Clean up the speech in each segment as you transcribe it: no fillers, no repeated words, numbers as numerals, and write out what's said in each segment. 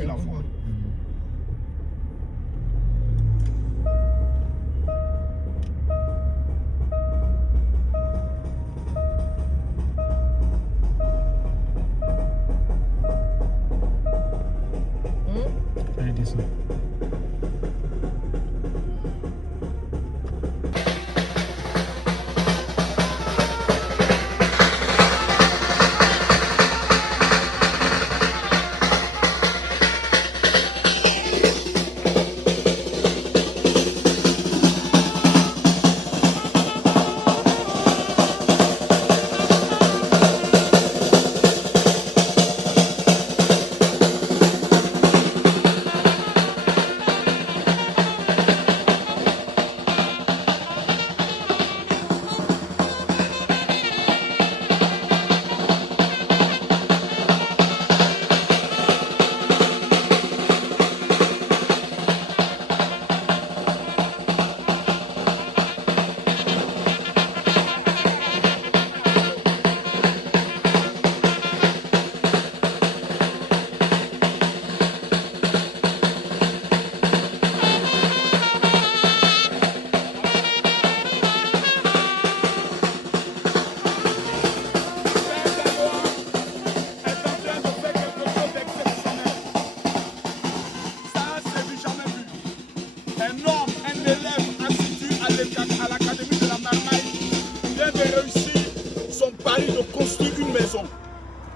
chercher la voie. Allez, descends.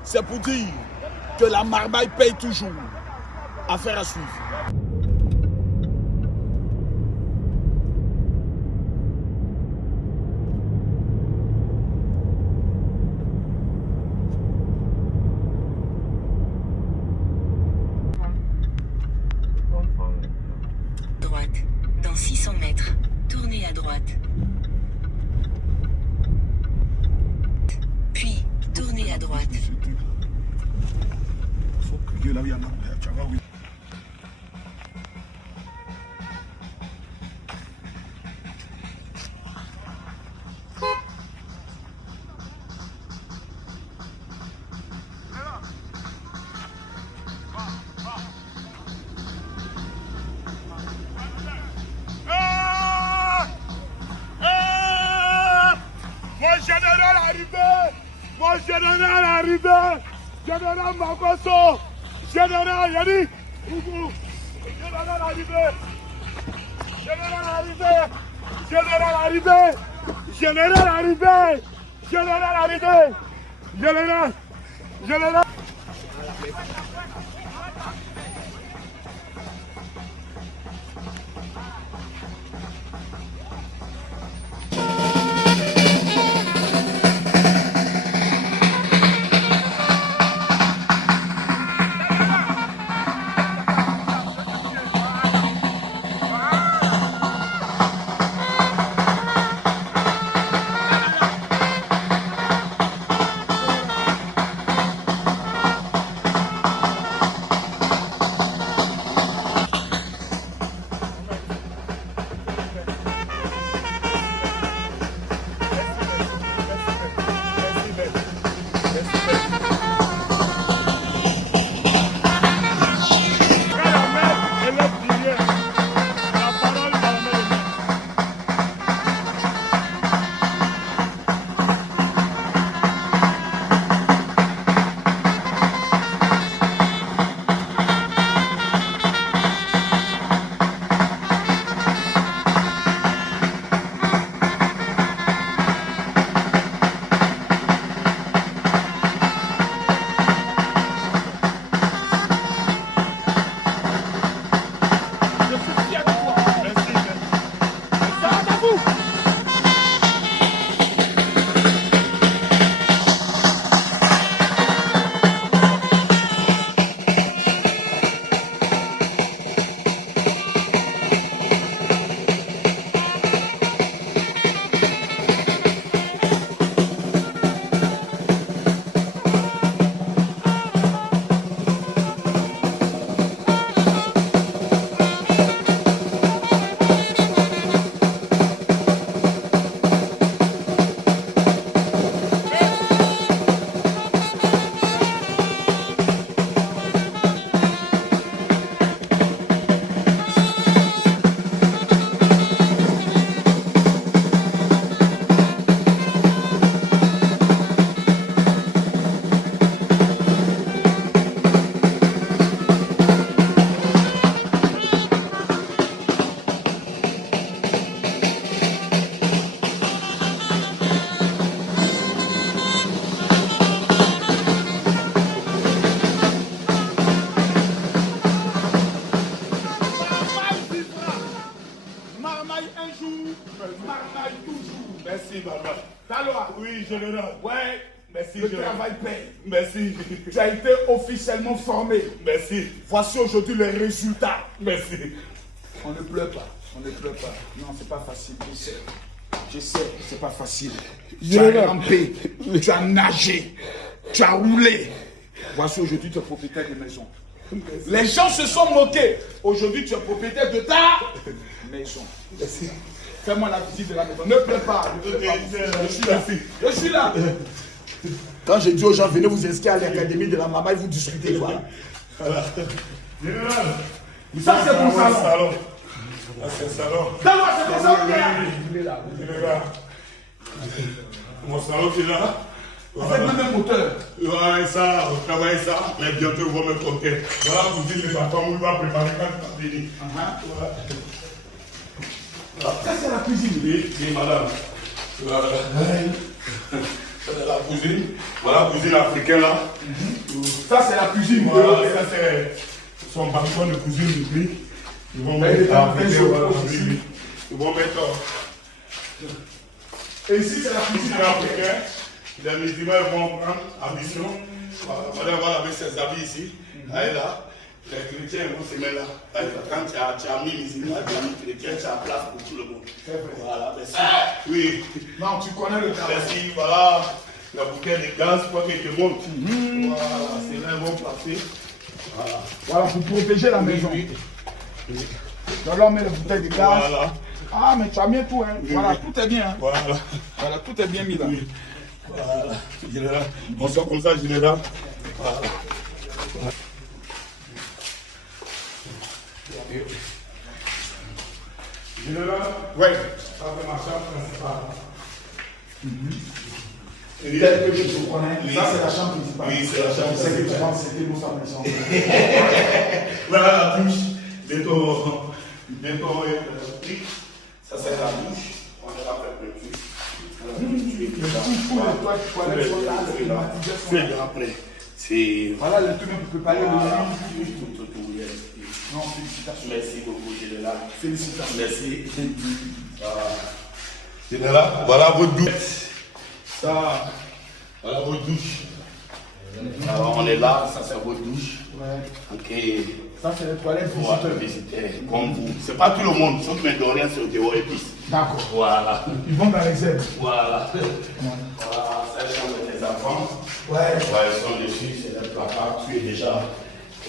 C'est pour dire que la Marmaille paye toujours. Affaire à suivre. Droite. Dans 600 mètres, tournez à droite. Puis, tournez à droite. Faut que là où il y a Marmaille, tu vois, oui. Mon général arrivé! Général Makosso! Général Yannick! Général arrivé! Général arrivé! Général arrivé! Général arrivé! Général arrivé! Général! Général! Merci, général. Ouais. Merci, Le général. travail paye. Merci. Tu as été officiellement formé. Merci. Voici aujourd'hui les résultats. Merci. On ne pleure pas. On ne pleure pas. Non, c'est pas facile. Je sais, c'est pas facile. Tu as rampé, tu as nagé, tu as roulé. Voici aujourd'hui tu es propriétaire de maison. Les gens se sont moqués. Aujourd'hui tu es propriétaire de ta maison. Merci. Fais-moi la visite de la maison. Ne pleure pas. Ne pleure pas. Je suis là. Je suis là. Quand je dis aux gens, venez vous inscrire à l'académie de la maman et vous discutez. Voilà. Général. Ça c'est ton salon. Ça c'est le salon. Donne-moi, c'est ton salon. Général. Mon salon qui est là. Vous êtes même un moteur. Ouais, ça, on travaille ça, mais bientôt ils vont me compter. Voilà, vous dites, ma femme, il va préparer quand il va venir. Ça c'est la cuisine. Oui, madame. Voilà. C'est la cuisine. Voilà la cuisine africaine là. Ça c'est la cuisine. Voilà, ça c'est son balcon de cuisine depuis. Ils vont mettre Ils vont mettre. Et ici c'est la cuisine africaine. Les musulmans vont prendre ambition. Madame va laver ses habits ici. Elle est là. Les chrétiens vont se mettre là. Quand tu as mis musulman, tu as mis chrétien, tu as place pour tout le monde. Voilà, merci. Oui. Non, tu connais le travail. Merci, voilà. La bouteille de gaz, quoi qu'il te monte. Voilà, c'est là ils vont passer. Voilà. Voilà, pour protéger la maison. Donc là on met la bouteille de gaz. Voilà. Ah, mais tu as mis tout, hein. Voilà, tout est bien. Hein. Voilà. Voilà, tout est bien mis là. Oui. Voilà. Général. On sort comme ça, général. Voilà. Général. Oui. Ça c'est ma chambre principale. Tel que je te connais, Oui. ça c'est la chambre principale. Oui, c'est la chambre Je sais que tu principale. penses que c'était pour sa maison. Voilà la douche. Bientôt, ça c'est la douche. On est là pour le douche. C'est après. C'est. Voilà le truc pour préparer le lit. Non, félicitations. Merci beaucoup, général. Félicitations. Merci. Général, voilà votre douche. Ça, voilà votre douche. Alors on est là, ça c'est votre douche. Ouais. Ok. Ça c'est les toilettes Voilà, visiteurs comme vous. C'est pas tout le monde, sauf mes Doriens sur Théo épices. D'accord. Voilà. Ils vont dans les ailes. Voilà. Voilà, c'est la chambre des enfants. Ouais. Voilà, ils sont dessus, c'est le placard, tu es déjà.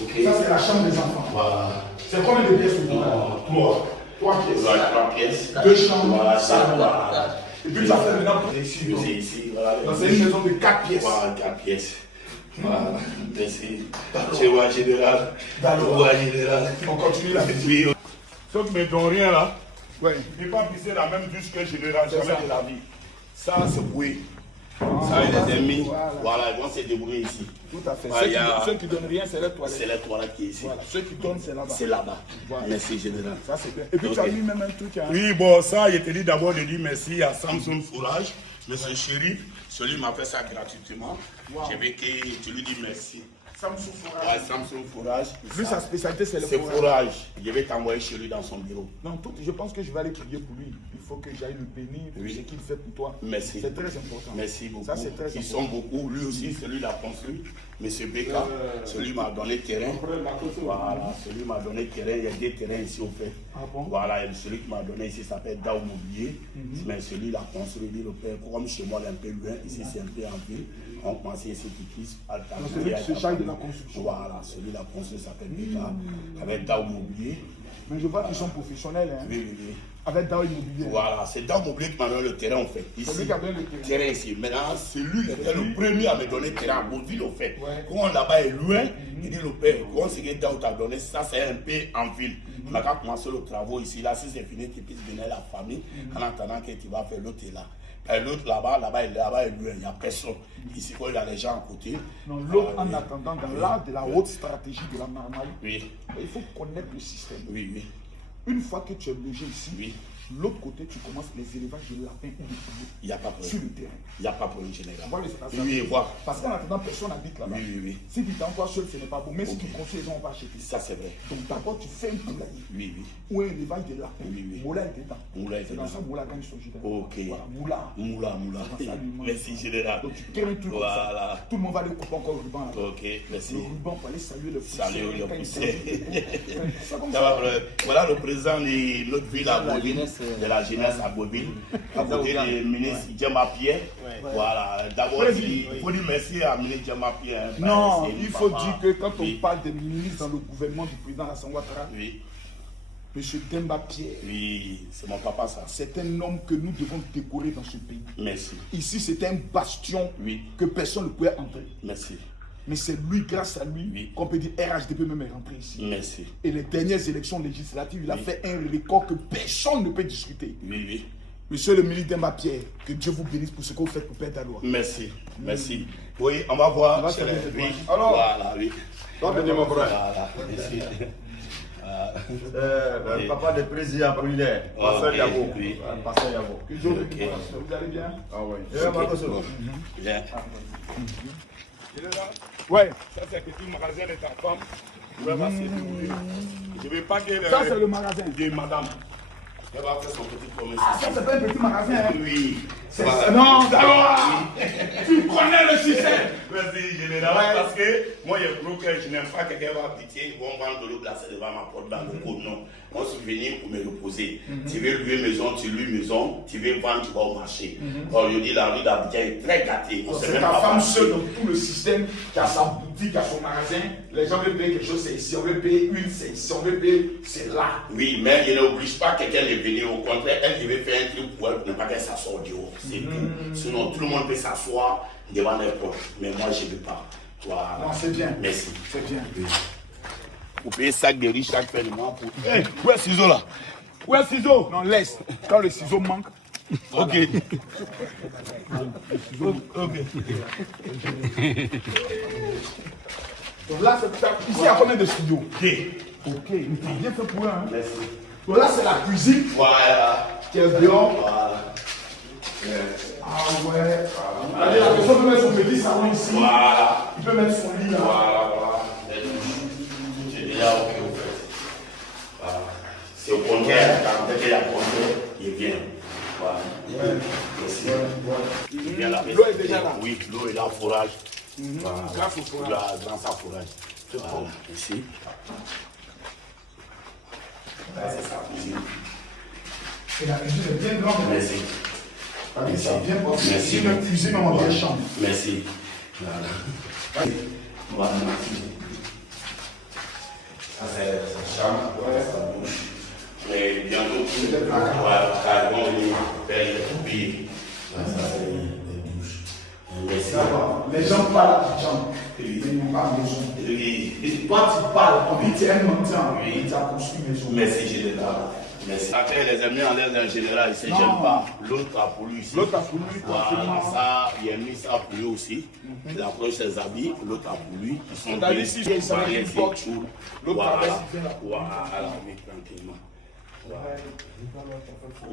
Ok. Ça c'est la chambre des enfants. Voilà. C'est combien de pièces au total? Trois. 3 pièces. Voilà, 3 pièces. 2 chambres. Voilà, Ça, c'est voilà. Et puis ça fait maintenant pour Ici, c'est ici. Voilà. Donc c'est une maison de 4 pièces. Voilà, 4 pièces. Voilà. Merci. Chez moi, général. D'accord. Ouais, général. On continue la visite. Oui. Sauf mes Doriens là. Oui. Ne pas pisser la même douche que général, C'est jamais ça. de la vie. Ça, c'est bruit. Ça, les ennemis, voilà, ils vont se débrouiller ici. Tout à fait. Voilà, Ceux qui donnent rien, c'est les toilettes. c'est la toilette qui est ici. Voilà. Ceux qui donnent, c'est là-bas. C'est là-bas. Voilà. Merci, général. Ça c'est bien. Et puis tu as Ok. mis même un truc. Hein. Oui, bon, ça, je te dis d'abord de dire merci à Samsung Fourage, monsieur Chérif. Celui m'a fait ça gratuitement. Je veux que tu lui dis merci. Samsung Fourage. Ouais, Samsung Fourage. Lui, sa spécialité, c'est le C'est fourrage. Fourage. Je vais t'envoyer chez lui dans son bureau. Non, je pense que je vais aller crier pour lui. Il faut que j'aille le bénir pour Oui. ce qu'il fait pour toi. Merci. C'est très important. Merci beaucoup. Ça, c'est très Ils important. sont beaucoup. Lui aussi, celui l'a construit. Monsieur Beka, celui m'a donné terrain. Voilà, celui m'a donné terrain. Il y a des terrains ici au fait. Ah bon? Voilà, et celui qui m'a donné ici s'appelle Dao Mobilier. Mais celui l'a construit, lui, le père. Comme chez moi, il est un peu loin. Ici, c'est un peu en ville. On pensait ici qu'il puisse celui qui se charge de la construction. Voilà, celui qui l'a construit s'appelle Beka. Avec Dao Mobilier. Mais je vois qu'ils sont professionnels. Hein. Oui, oui, oui. Avec Dao Immobilier. Voilà, c'est Dao Mobilier qui m'a donné le terrain, en fait. C'est Ici. lui qui a donné le terrain. Terrain ici. Maintenant, c'est lui qui était le premier à me donner terrain à Beauville, au fait. Ouais. Quand là-bas est loin, il dit le père, quand c'est que Dao t'a donné, ça c'est un peu en ville. Mais quand commencer le travaux ici, là, si c'est fini, tu puisses venir la famille, en attendant que tu vas faire l'autre est là. Et l'autre là-bas est loin, il n'y a personne. Ici, quand il y a les gens à côté. Non, l'autre, Ah, en oui. attendant, dans l'art de la haute stratégie de la Marmaille, Oui, il faut connaître le système. oui, oui. Une fois que tu es logé ici, Oui. L'autre côté, tu commences les élevages de lapins ou de poules. Il n'y a pas de Sur problème. le terrain. Il n'y a pas de problème général. Voilà, Oui, voir. Parce qu'en attendant, personne n'habite là-bas. Oui. Si tu t'envoies seul, ce n'est pas bon. Mais si tu construis, on va acheter. Ça, c'est vrai. Donc d'abord, tu fais un poulailler. Oui. Ou un élevage de lapins. Oui. Moula est dedans. Moula est C'est dans dedans. ça Moula gagne son judas. Ok. Voilà, Moula. Moula. C'est dans ça, lui, Merci, général. Donc tu crées un truc comme ça. Voilà. Tout le monde va aller couper encore le ruban là-bas. Ok, merci. Le ruban pour aller saluer le poussière. Salut le Quand il poussière. C'est comme Ça ça. va, voilà le président de notre ville à Bobille, de la jeunesse à Bobille, à côté du ministre Djema Pierre. Voilà, d'abord, il faut dire merci à ministre Djema Pierre. Non, il faut dire que quand on parle des ministres dans le gouvernement du président Alassane Ouattara, Oui, M. Demba Pierre, oui, c'est mon papa ça. c'est un homme que nous devons décorer dans ce pays. Merci, Ici, c'était un bastion Oui. que personne ne pouvait entrer. merci, Mais c'est lui, grâce à lui, Oui. qu'on peut dire RHDP même est rentré ici. merci. Et les dernières élections législatives, il a Oui. fait un record que personne ne peut discuter. Oui. Monsieur le ministre Demba Pierre, que Dieu vous bénisse pour ce que vous faites pour Père Daloa. Merci. Oui, on va voir. On va saluer cette Oui, fois. Alors, voilà, oui. Bienvenue mon frère. Voilà, merci. Le papa de président Apollinaire, Pasteur Ok, Yabo. oui. Pasteur Yabo. que Dieu vous Ok. bénisse. Vous allez bien? Ah oui. Bien. Ouais. Ça, c'est le petit magasin de ta femme. Je ne veux pas que Ça, c'est le magasin. de madame. Elle va faire son petit commerce. Ça, c'est pas un petit magasin. Hein? Oui. Non, Daloa! Tu connais le système! Merci, général. Parce que moi, je crois que je n'aime pas que quelqu'un va pitié. Ils vont vendre de l'eau glacée devant ma porte dans le code. Non. Moi, je suis venu pour me reposer. Tu veux louer maison, tu loues maison. Tu veux vendre, tu vas au marché. Or, je dis, la rue d'Abidjan est très gâtée. On sait C'est même ta pas femme marcher. seule dans tout le système qui a sa boutique, qui a son magasin. Les gens veulent payer quelque chose, c'est ici. On veut payer une, c'est ici. On veut payer, c'est là. Oui, mais il n'oblige pas quelqu'un de venir. Au contraire, elle devait faire un truc pour elle pour ne pas qu'elle s'assoie dehors. C'est tout. Sinon, tout le monde peut s'asseoir devant les portes. Mais moi, je ne veux pas. Voilà. Non, c'est bien. Merci. C'est bien. Vous payez sac de riz chaque fin de mois pour. Hey, où est ciseau là? Où est ciseau? Non, laisse. Quand le ciseau manque, Ok. Ok. donc là, c'est ici, il y a combien de studios? Ok. Ok, mais tu as bien fait pour eux. Hein? Merci. Donc là, c'est la cuisine Voilà. qui est dehors. Voilà. Ah ouais. Allez, la personne peut mettre son petit salon ici. Voilà. Il peut mettre son lit là. Voilà. Les douches. J'ai déjà ok au fait. Voilà. C'est au contraire, quand il y a contraire, il vient. Voilà. Merci. Il vient là. L'eau est déjà là. Oui, l'eau est là, forage. Voilà. Grâce au forage. Là, grâce à forage. Voilà. Ici. Là, c'est sa cuisine. Et la cuisine est bien grande. Merci. La cuisine est bien grande. Merci. C'est une cuisine en bien chambre. Merci. Voilà. Voilà. Ça, c'est sa chambre, sa douche. Mais bientôt, voilà, ils vont venir faire les poupées. Ça, c'est les douches. Merci. Les gens parlent à Abidjan, Oui. mais ils n'ont pas maison. Oui. Toi, tu parles, ton tu es un mendiant, Oui. tu as construit maison. Merci, général. Merci. Après, les amis en l'air d'un général, ils ne se gênent pas. L'autre a pour lui ici. L'autre a pour lui, Voilà, tranquillement. ça, il a mis ça pour lui aussi. Il approche ses habits, l'autre a pour lui. Ils sont T'as bien, dit si il s'en mariés, met une c'est porte, cool. l'autre Voilà, traverse, il fait là. voilà, mais tranquillement. Voilà.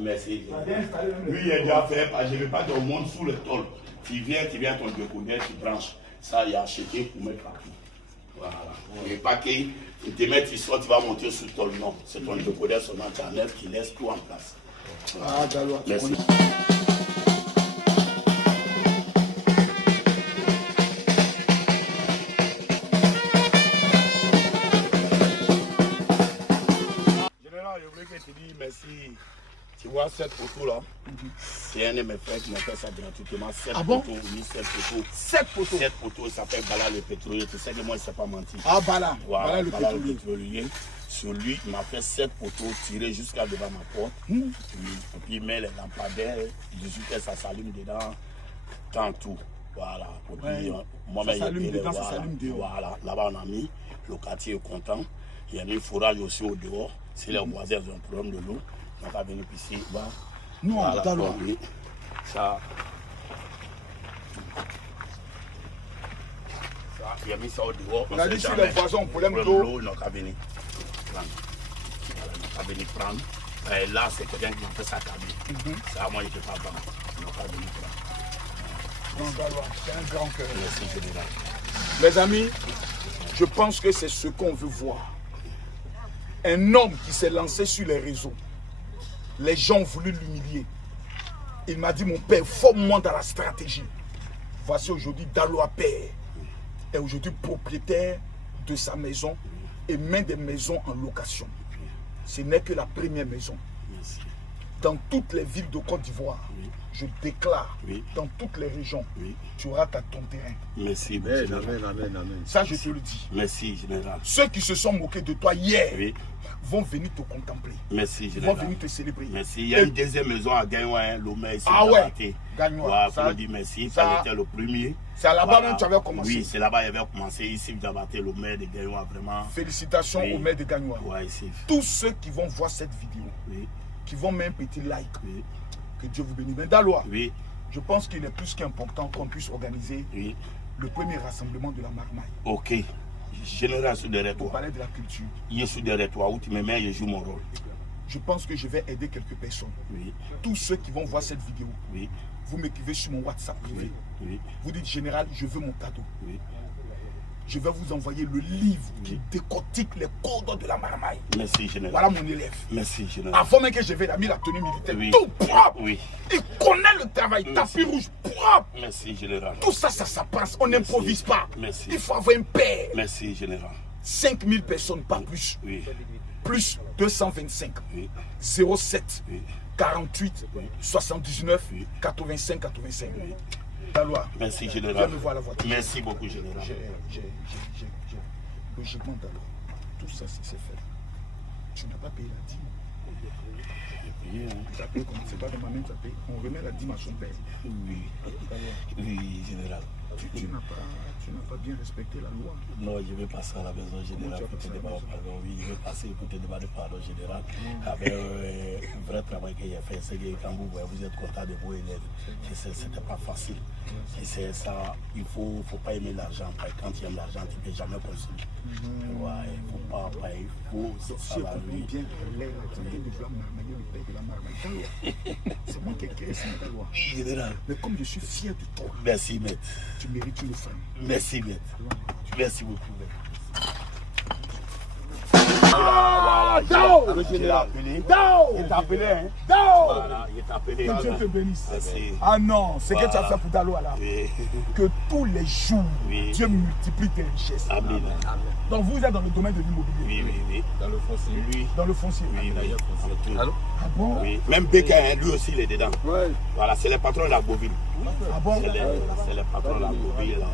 Merci. bien installé même Lui, il a déjà fait, je ne vais pas te montre sous le tôle. Tu viens ton décodeur, tu branches. Ça, il a acheté pour mettre partout. Voilà. Et pas qu'il te mette ici, tu vas monter sous le tôle. Non, c'est ton décodeur seulement, tu enlèves, qui laisse tout en place. Voilà. Ah, Daloa, tu Merci. connais. Général, je voulais que tu dises merci. Tu vois cette photo là, c'est un de mes frères qui m'a fait ça gratuitement. Cette Ah bon? photo, oui, cette photo. 7 poteaux. Cette photo s'appelle Bala le pétrolier. Tu sais que moi, je ne sais pas mentir. Ah, Bala. Voilà, Bala le Bala le pétrolier. pétrolier. Sur lui, il m'a fait 7 photos tirées jusqu'à devant ma porte. Oui. Et puis il met les lampadaires, 18 ça s'allume dedans, tant tout. Voilà. Et puis, Ouais. moi-même, Ça s'allume il y a dedans, ça voilà, s'allume dehors. Voilà. Là-bas, on a mis. Le quartier est content. Il y a mis forage aussi au dehors. Si les voisins ont un problème de l'eau, on va venir ici. Voilà. Non, Voilà, Daloa. donc, oui. Ça, il a mis ça au dehors. On a sait dit si jamais. les voisins ont problème Problème d'eau. d'eau, ils n'ont qu'à venir prendre. Voilà, ils n'ont qu'à venir prendre. Là, c'est quelqu'un qui fait sa cabine. Ça, moi, je ne peux pas vendre. Je n'ai pas de micro. Non, Dalois, c'est un grand cœur. Merci, général. Mes amis, je pense que c'est ce qu'on veut voir. Un homme qui s'est lancé sur les réseaux. Les gens ont voulu l'humilier. Il m'a dit, mon père, forme-moi dans la stratégie. Voici aujourd'hui Dalois Père est aujourd'hui propriétaire de sa maison et met des maisons en location. Ce n'est que la première maison. Merci. Dans toutes les villes de Côte d'Ivoire, je déclare, dans toutes les régions, tu auras ton terrain. Merci, Amen, général. amen, amen. Ça, je te le dis. Merci, général. Ceux qui se sont moqués de toi hier vont venir te contempler. Merci, Vont général. venir te célébrer. Merci. Il y a une deuxième maison à Gagnois, l'Omé ici. Ah ouais, Gagnois. Ça me dit merci. Ça était le premier. C'est là-bas même que tu avais commencé. Oui, c'est là-bas que j'avais commencé. Ici, Diabaté, le maire de Gagnois, vraiment. Félicitations au maire de Gagnois. Ouais, ici. Tous ceux qui vont voir cette vidéo, qui vont mettre un petit like, que Dieu vous bénisse. Mais Dalois, je pense qu'il est plus qu'important qu'on puisse organiser le premier rassemblement de la Marmaille. Ok. Général, sur derrière Pour toi. parler de la culture. Je suis derrière toi. Où tu me mets, je joue mon rôle. Je pense que je vais aider quelques personnes. Tous ceux qui vont voir cette vidéo, vous m'écrivez sur mon WhatsApp privé. Vous dites, général, je veux mon cadeau. Je vais vous envoyer le livre qui décortique les codes de la Marmaille. Merci, général. Voilà mon élève. Merci, général. Avant même que je vais, il a mis la tenue militaire tout propre. Il connaît le travail, tapis rouge propre. Merci, général. Tout ça, ça s'apprend. On n'improvise pas. Merci. Il faut avoir un père. Merci, général. 5000 personnes, pas plus. Plus 225. 07 48 79 85 85. Dalois. Merci, général. Viens me voir la voiture. Merci beaucoup, général. Logiquement, Dalois, tout ça, c'est fait. Tu n'as pas payé la dîme. Tu as payé comment? C'est pas de ma main, tu as payé. On remet la dîme à son père. Oui, général. Tu n'as pas bien respecté la loi. Non, je vais passer à la maison générale pour te demander pardon. Oui, je vais passer pour te demander pardon général. Avec un vrai travail que j'ai fait, c'est que quand vous êtes content de vos élèves, c'était pas facile. Et c'est ça, il ne faut pas aimer l'argent. Quand tu aimes l'argent, tu ne peux jamais construire. Ouais, il ne faut pas, il faut Si ça on bien l'air, de vouloir marmailler le père de la Marmaille. C'est moi qui ai créé cette loi. Oui, général. Mais comme je suis fier de toi, Merci, maître. tu mérites une femme. Merci, maître. Merci beaucoup, maître. Ah, Dao! Il t'a appelé. Dao! Il t'a appelé, hein? Dao! Voilà, il t'a appelé. Que Dieu te bénisse. Merci. Ah non, c'est que tu as fait pour Dalois là. Oui. Que tous les jours, Oui. Dieu multiplie tes richesses. Amen. Donc vous êtes dans le domaine de l'immobilier. Oui. Dans le foncier. Lui. Dans le foncier. Oui. Allô? Ah bon? Oui. Même Bécain, lui aussi, il est dedans. Ouais. Voilà, c'est le patron de la bovine. Ah bon? C'est le patron de la bovine. Là.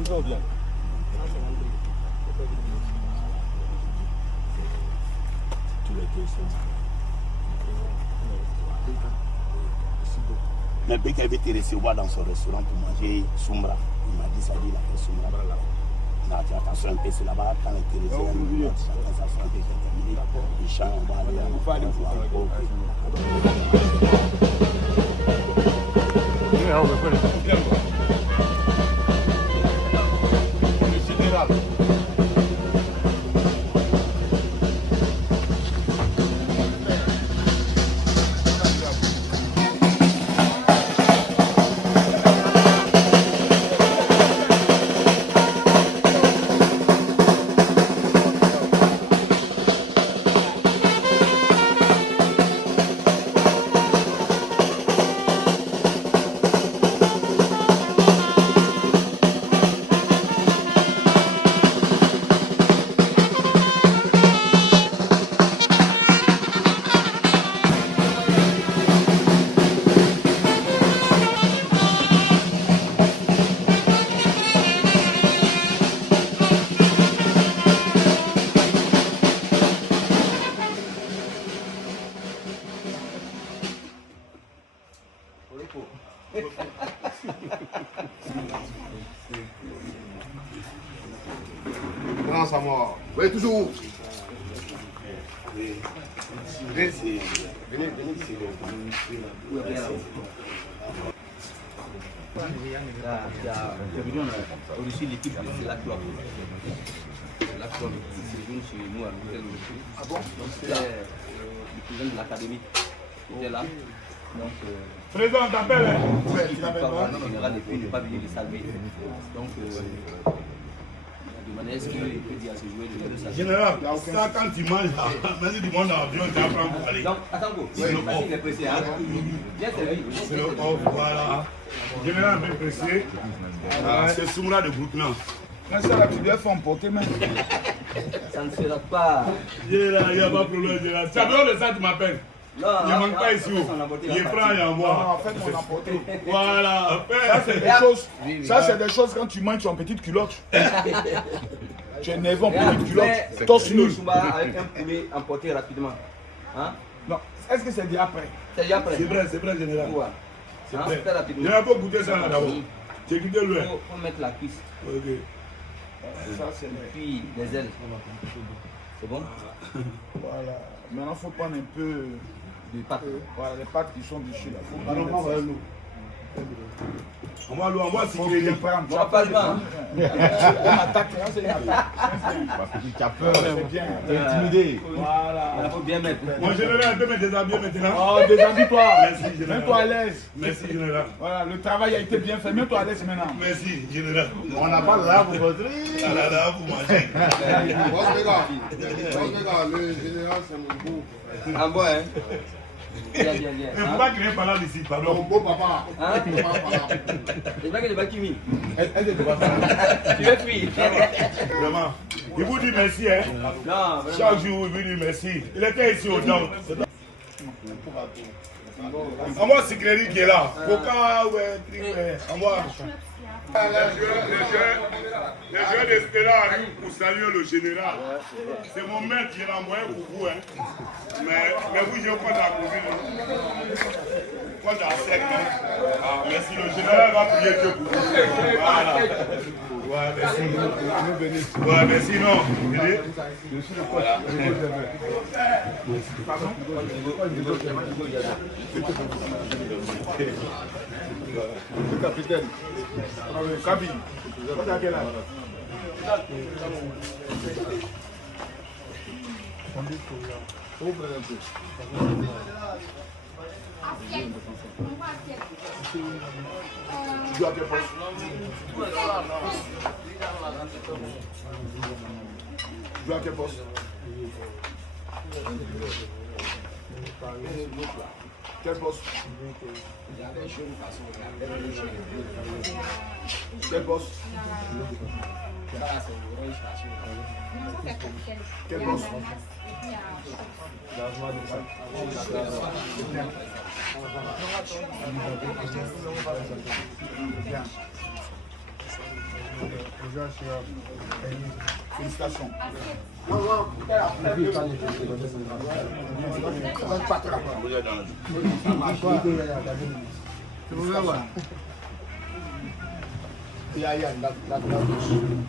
Ils ont bien. Tous les deux sont. Mais Bécain veut te recevoir dans son restaurant pour manger Sombra. Il m'a dit ça, il a fait Sombra là. Là, tu as un peu, c'est là-bas, quand les Télésiens, chacun s'assoit un peu, c'est terminé. Ils chantent, on va aller. On va aller voir. Le général. France à mort. Oui, toujours. Venez, venez, Au-dessus l'équipe de la club. La club, c'est venu chez nous à l'hôtel Monsieur. Ah bon? Donc c'était le président de l'académie qui était là. Donc, Président, t'appelles, hein? Ouais, tu n'avais pas. le général et puis il n'est pas venu le saluer. Donc, demandé est-ce qu'il peut dire à ce joueur de le saluer. Général, ça quand tu manges, vas-y du monde en avion, tu apprends pour aller. Donc, attends, il est pressé, hein? Bien servi. C'est le off, voilà. Général, bien pressé. C'est Soumra de Burkina. Mais ça, là, tu dois faire emporter, mais. Ça ne sera pas. Général, il n'y a pas de problème, général. Tu as besoin de ça, tu m'appelles. Non, Il ne manque pas ici. Il prend et Non, envoie. en fait, mon emporté. Voilà, Ça, c'est des choses. Ça, c'est des choses quand tu manges, tu es en petite culotte. Tu es nerveux en petite culotte. Torse nul. Avec un poulet emporté rapidement. Hein? Non, est-ce que c'est dit après? C'est déjà prêt. C'est vrai, général. Ouais. C'est Hein? vrai. Très rapidement. Général, faut goûter ça là d'abord. Tu écoutes le loin. Faut mettre la cuisse. Ok. Ça, c'est Et puis les ailes. C'est bon? Voilà. Maintenant, il faut prendre un peu. Des pâtes. Voilà, les pâtes qui sont dessus là. Faut On va l'eau, on va faut s'y bien prendre. On va pas le vent. On attaque, hein, c'est une attaque. Tu as peur, C'est bien. t'es intimidé. Voilà. Il faut bien mettre. Mon général, tu peux me déshabiller maintenant. Oh, déshabille-toi. Merci, général. Mets-toi à l'aise. Merci, général. Voilà, le travail a été bien fait. Mets-toi à l'aise maintenant. Merci, général. On n'a pas là pour votre Ah là là, vous mangez. Boss, les gars, le général, c'est mon beau. Ah bon, hein? Bien, bien, bien. Mais pourquoi créer par là d'ici, Mon pardon? beau papa. Hein? Papa. C'est pas que j'ai pas qui mis. Elle est de ça. Tu veux fuir? Vraiment. Il vous dit merci, hein? Non, vraiment. Chaque jour, il vous dit merci. Il était ici au Down. On voit Sikleri qui est là. Pourquoi, ouais, on voit. Les jeunes d'Espérance arrivent pour saluer le général. C'est mon maître qui l'a envoyé pour vous. Hein. Mais vous, je compte à couvrir. Compte à sec. Ah, merci. Le général va prier Dieu pour vous. Voilà. Ouais, merci. Ouais, merci. Non. Voilà. Pardon? Le capitaine. Kabine. Vous à quel âge? Vous prenez un peu. Tu joues à quel poste? Tu joues à quel poste? Quel poste? Quel poste? Quel poste? Félicitations.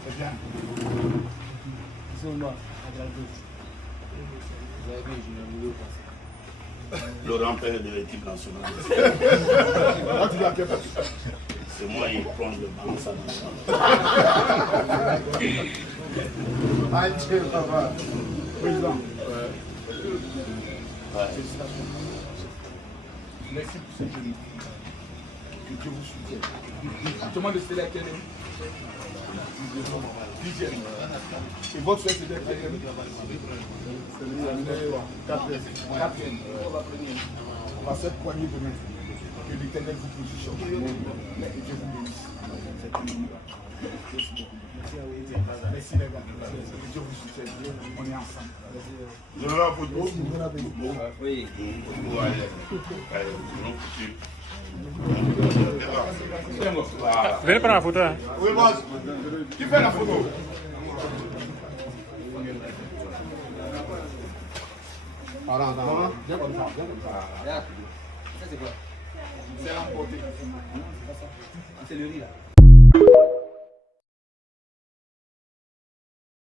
C'est bien. Laurent Père de l'équipe nationale. Là, tu dis à quel poste? C'est moi qui prends le banc. Président. Ouais. Merci pour cette journée. Que Dieu vous soutienne. Actuellement, le CELA quel est? 10e. Et votre frère, c'est quel? 4e. On va faire poignée demain. Que l'Éternel vous positionne. Et Dieu vous bénisse. Merci les gars. Que Dieu vous soutienne. On est ensemble. Général football. Oui. Venez prendre la photo. Hein. Oui, boss. Qui fait la photo? Regarde. Ça, c'est quoi? C'est l'emporté. C'est le riz là.